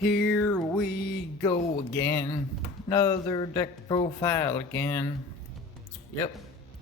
Here we go again. Another deck profile again. Yep,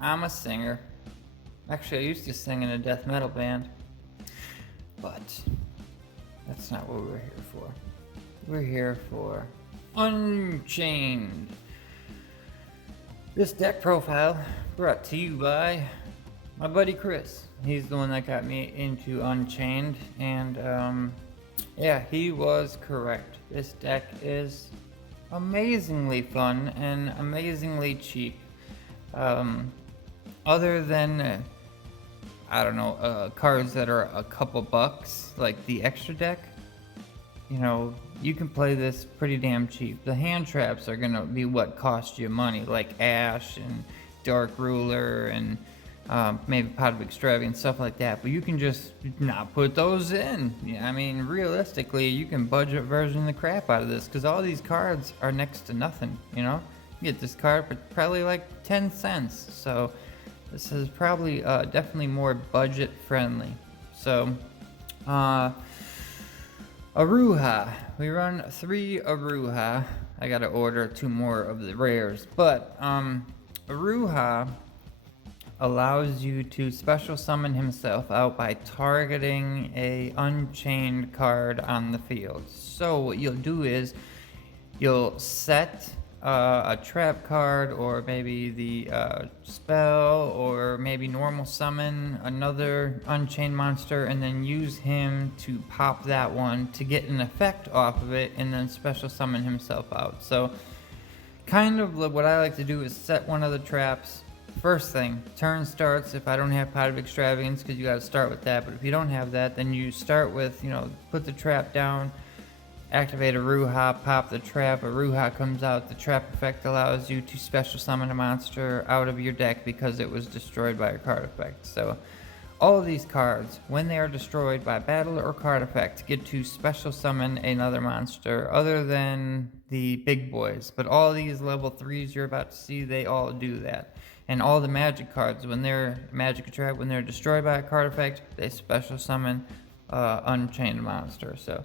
I'm a singer. Actually, I used to sing in a death metal band. But that's not what we're here for. We're here for Unchained. This deck profile brought to you by my buddy Chris. He's the one that got me into Unchained, and yeah, he was correct. This deck is amazingly fun and amazingly cheap. Other than I don't know, cards that are a couple bucks, like the extra deck, you know, you can play this pretty damn cheap. The hand traps are gonna be what cost you money, like Ash and Dark Ruler and maybe Pot of Extravagance, stuff like that. But you can just not put those in. Yeah, I mean, realistically, you can budget version the crap out of this because all these cards are next to nothing. You know, you get this card for probably like 10 cents. So this is probably definitely more budget friendly. So Aruha, we run 3 Aruha. I gotta order 2 more of the rares, but Aruha allows you to special summon himself out by targeting a unchained card on the field. So what you'll do is you'll set a trap card, or maybe the spell, or maybe normal summon another unchained monster, and then use him to pop that one to get an effect off of it, and then special summon himself out. So kind of what I like to do is set one of the traps. First thing, turn starts if I don't have Pot of Extravagance, because you got to start with that. But if you don't have that, then you start with, you know, put the trap down, activate a Aruha, pop the trap, Aruha comes out. The trap effect allows you to special summon a monster out of your deck because it was destroyed by a card effect. So all of these cards, when they are destroyed by battle or card effect, get to special summon another monster other than the big boys. But all these level 3s you're about to see, they all do that. And all the magic cards, when they're magic trap, when they're destroyed by a card effect, they special summon unchained monster. So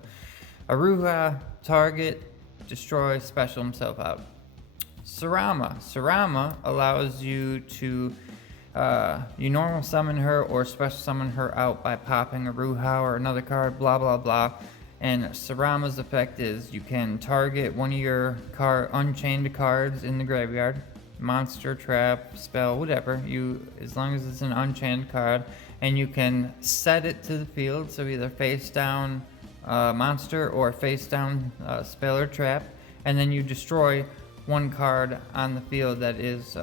Aruha, target, destroy, special himself out. Sarama allows you to you normal summon her or special summon her out by popping Aruha or another card, blah blah blah. And Sarama's effect is you can target one of your unchained cards in the graveyard, monster, trap, spell, whatever, as long as it's an unchained card, and you can set it to the field, so either face down monster or face down spell or trap, and then you destroy one card on the field that is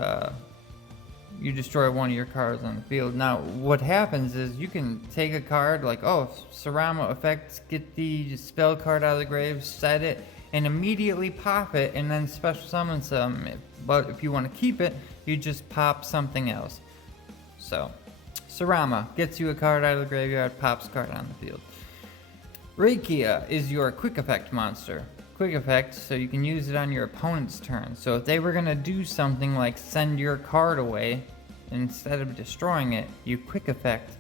you destroy one of your cards on the field. Now what happens is you can take a card like, oh, Sarama effects, get the spell card out of the grave, set it, and immediately pop it, and then special summon some. But if you want to keep it, you just pop something else. So Sarama gets you a card out of the graveyard, pops card on the field. Rakia is your quick effect monster. Quick effect, so you can use it on your opponent's turn. So if they were gonna do something like send your card away, instead of destroying it, you quick effect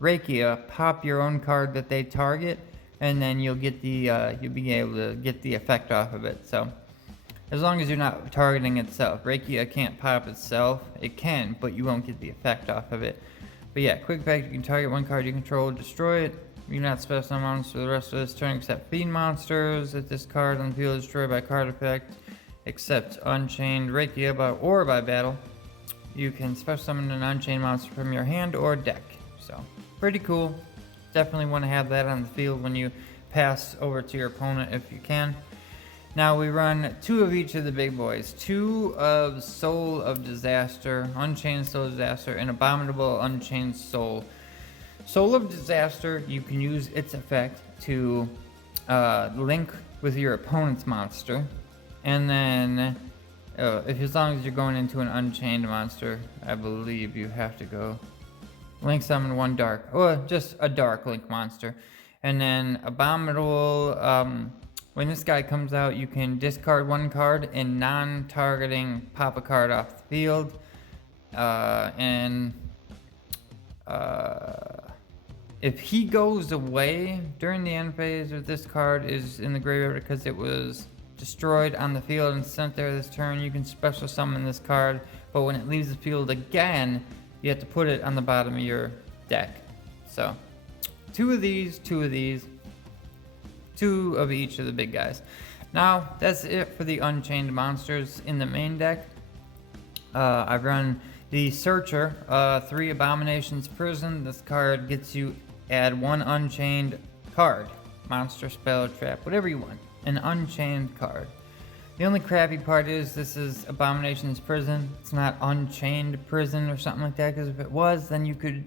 Rakia, pop your own card that they target, and then you'll get the you'll be able to get the effect off of it. So as long as you're not targeting itself, Rakia can't pop itself. It can, but you won't get the effect off of it. But yeah, quick effect, you can target one card you control, destroy it. You can not special summon monsters for the rest of this turn except fiend monsters. If this card on the field is destroyed by card effect, except Unchained Rakia or by battle, you can special summon an Unchained monster from your hand or deck. So pretty cool. Definitely want to have that on the field when you pass over to your opponent if you can. Now we run 2 of each of the big boys. 2 of Soul of Disaster, Unchained Soul of Disaster, and Abominable Unchained Soul. Soul of Disaster, you can use its effect to link with your opponent's monster, and then as long as you're going into an unchained monster, I believe you have to go link summon one dark, or just a dark link monster. And then Abominable, when this guy comes out, you can discard one card and non-targeting pop a card off the field, if he goes away during the end phase, or this card is in the graveyard because it was destroyed on the field and sent there this turn, you can special summon this card, but when it leaves the field again, you have to put it on the bottom of your deck. So, two of these, two of each of the big guys. Now, that's it for the Unchained monsters in the main deck. I've run the Searcher, 3 Abominations Prison. This card gets you add 1 Unchained card. Monster, spell, trap, whatever you want. An Unchained card. The only crappy part is this is Abominations Prison. It's not Unchained Prison or something like that, because if it was, then you could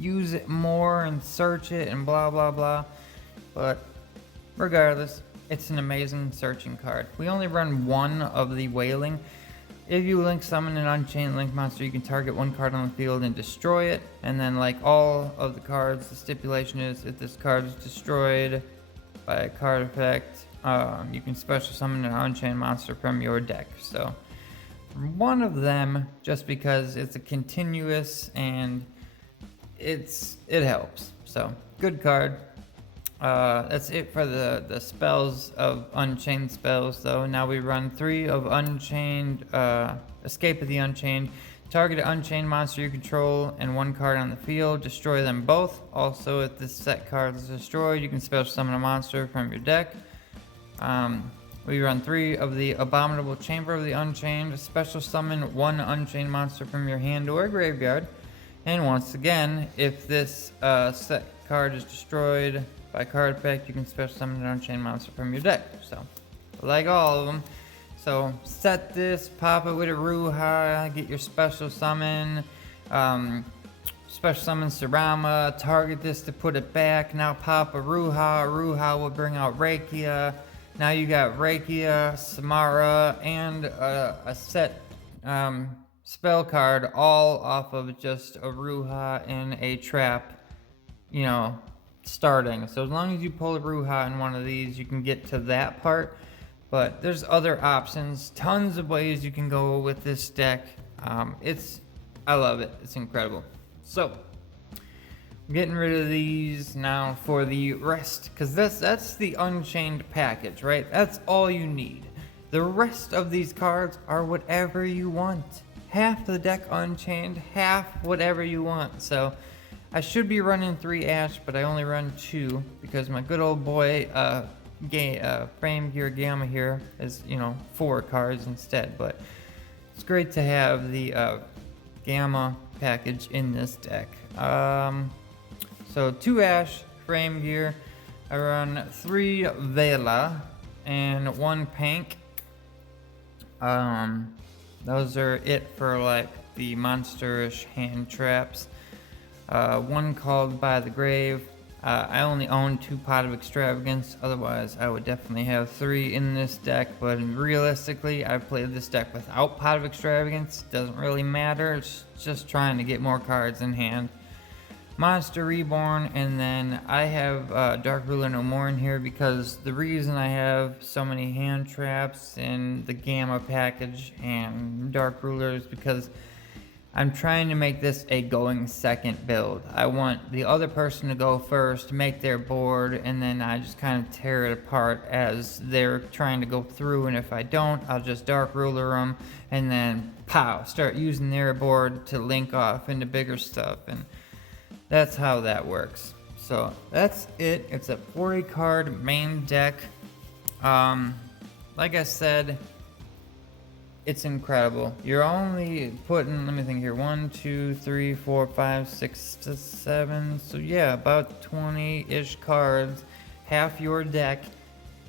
use it more and search it and blah blah blah. But regardless, it's an amazing searching card. We only run 1 of the Wailing. If you link summon an Unchained Link monster, you can target 1 card on the field and destroy it. And then, like all of the cards, the stipulation is if this card is destroyed by a card effect, you can special summon an Unchained monster from your deck. So, one of them, just because it's a continuous and it helps. So, good card. That's it for the spells of Unchained spells, though. Now we run 3 of Unchained, Escape of the Unchained. Target an Unchained monster you control and 1 card on the field. Destroy them both. Also, if this set card is destroyed, you can special summon a monster from your deck. We run 3 of the Abominable Chamber of the Unchained. Special summon 1 Unchained monster from your hand or graveyard. And once again, if this set card is destroyed by card effect, you can special summon an Unchained monster from your deck. So, like all of them. So, set this, pop it with a Ruha, get your special summon. Special summon Sarama, target this to put it back. Now pop a Ruha. Ruha will bring out Rakia. Now you got Rakia, Samara, and a set spell card all off of just a Ruha and a trap, you know, starting. So as long as you pull a Ruha in one of these, you can get to that part. But there's other options, tons of ways you can go with this deck. I love it. It's incredible. So, I'm getting rid of these now for the rest, because that's the Unchained package, right? That's all you need. The rest of these cards are whatever you want. Half the deck Unchained, half whatever you want. So, I should be running 3 Ash, but I only run 2 because my good old boy Frame Gear Gamma here is, 4 cards instead. But it's great to have the Gamma package in this deck. So 2 Ash, Frame Gear. I run 3 Vela and 1 Pank. Those are it for like the monsterish hand traps. 1 Called by the Grave. I only own 2 Pot of Extravagance, otherwise I would definitely have 3 in this deck, but realistically I've played this deck without Pot of Extravagance. Doesn't really matter, it's just trying to get more cards in hand. Monster Reborn, and then I have Dark Ruler No More in here because the reason I have so many hand traps in the Gamma package and Dark Ruler is because I'm trying to make this a going second build. I want the other person to go first, make their board, and then I just kind of tear it apart as they're trying to go through, and if I don't, I'll just Dark Ruler them, and then pow, start using their board to link off into bigger stuff, and that's how that works. So that's it. It's a 40 card main deck. Like I said, it's incredible. You're only putting, let me think here, 1, 2, 3, 4, 5, 6, 7. So yeah, about 20-ish cards. Half your deck,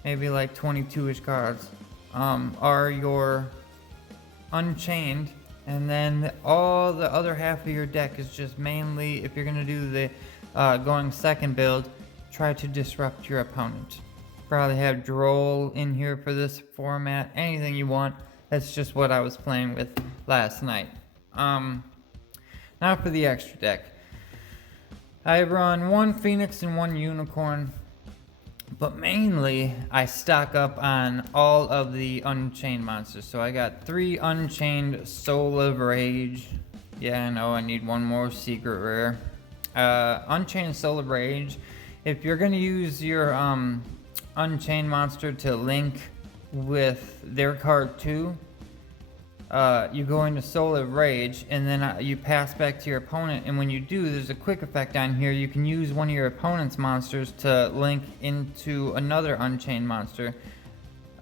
maybe like 22-ish cards, are your Unchained. And then all the other half of your deck is just mainly, if you're going to do the going second build, try to disrupt your opponent. Probably have Droll in here for this format, anything you want. That's just what I was playing with last night. Now for the extra deck. I run 1 Phoenix and 1 Unicorn, but mainly I stock up on all of the Unchained monsters. So I got 3 Unchained Soul of Rage. Yeah, I know I need 1 more secret rare. Unchained Soul of Rage. If you're gonna use your Unchained monster to link with their card too, you go into Soul of Rage, and then you pass back to your opponent, and when you do, there's a quick effect on here. You can use one of your opponent's monsters to link into another Unchained monster.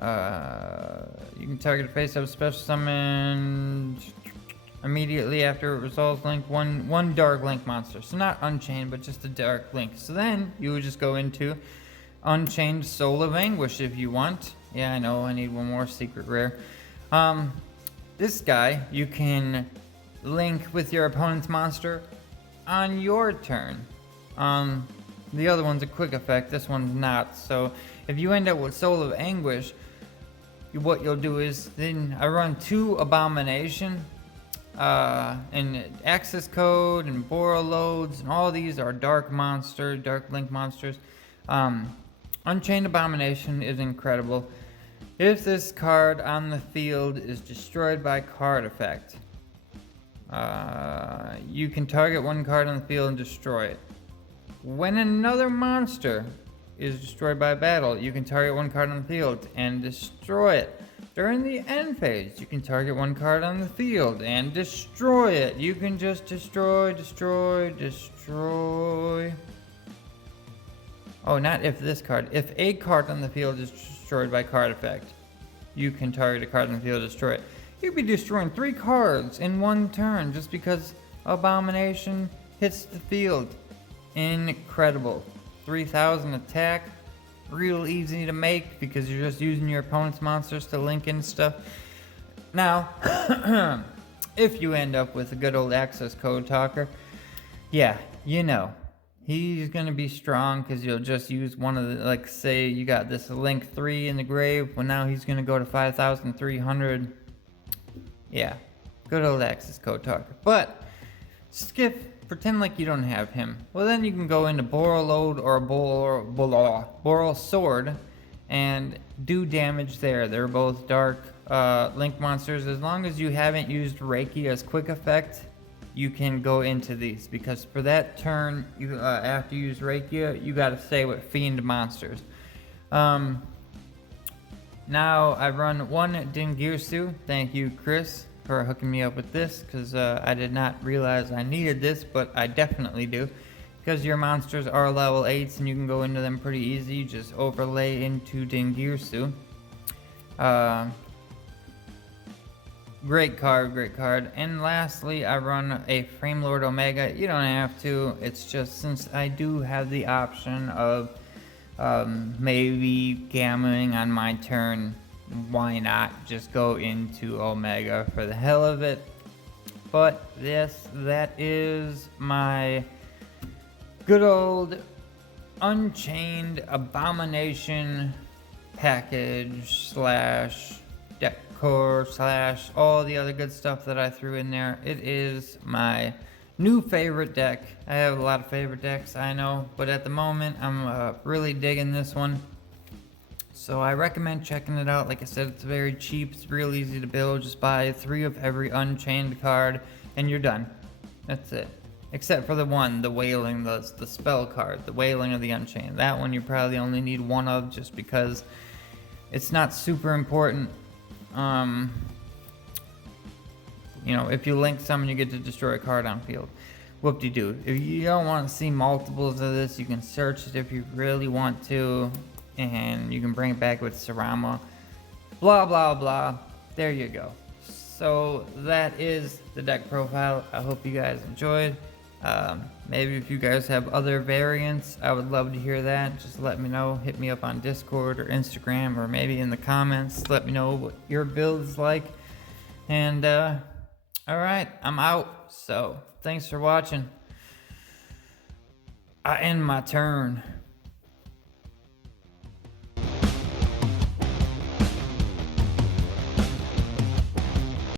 You can target a face-up special summon immediately after it resolves link one Dark Link monster. So not Unchained, but just a Dark Link. So then you would just go into Unchained Soul of Anguish if you want. Yeah, I know, I need one more secret rare. This guy, you can link with your opponent's monster on your turn. The other one's a quick effect, this one's not. So if you end up with Soul of Anguish, what you'll do is, then I run 2 Abomination, and access code and borrow loads, and all these are Dark Link monsters. Unchained Abomination is incredible. If this card on the field is destroyed by card effect, you can target one card on the field and destroy it. When another monster is destroyed by battle, you can target one card on the field and destroy it. During the end phase, you can target one card on the field and destroy it. You can just destroy. Oh, not if this card. If a card on the field is destroyed by card effect, you can target a card on the field and destroy it. You'd be destroying 3 cards in one turn just because Abomination hits the field. Incredible. 3,000 attack. Real easy to make because you're just using your opponent's monsters to link in stuff. Now, if you end up with a good old access code talker, yeah, you know, he's gonna be strong because you'll just use one of the, like, say you got this link 3 in the grave, well now he's gonna go to 5,300. Yeah, good old access code talker. But Skiff, pretend like you don't have him. Well, then you can go into Borrow Load or Borrow Sword and do damage there. They're both Dark Link monsters. As long as you haven't used Reiki as quick effect, you can go into these, because for that turn, you after you use Reiki, you gotta stay with Fiend monsters. Now I run 1 Dingirsu. Thank you, Chris, for hooking me up with this, because I did not realize I needed this, but I definitely do. Because your monsters are level 8s and you can go into them pretty easy, you just overlay into Dingirsu. Great card. And lastly, I run a Frame Lord Omega. You don't have to, it's just since I do have the option of maybe gammaing on my turn, why not just go into Omega for the hell of it. But that is my good old Unchained Abomination package slash decor slash all the other good stuff that I threw in there. It is my new favorite deck. I have a lot of favorite decks, I know, but at the moment I'm really digging this one. So I recommend checking it out. Like I said, it's very cheap, it's real easy to build. Just buy 3 of every Unchained card and you're done. That's it. Except for the one, the Wailing, the spell card, the Wailing of the Unchained. That one you probably only need 1 of, just because it's not super important. You know, if you link summon, you get to destroy a card on field. Whoop-de-doo. If you don't want to see multiples of this, you can search it if you really want to, and you can bring it back with Sarama. Blah, blah, blah. There you go. So that is the deck profile. I hope you guys enjoyed. Maybe if you guys have other variants, I would love to hear that. Just let me know. Hit me up on Discord or Instagram, or maybe in the comments. Let me know what your build is like. And alright, I'm out. So thanks for watching. I end my turn.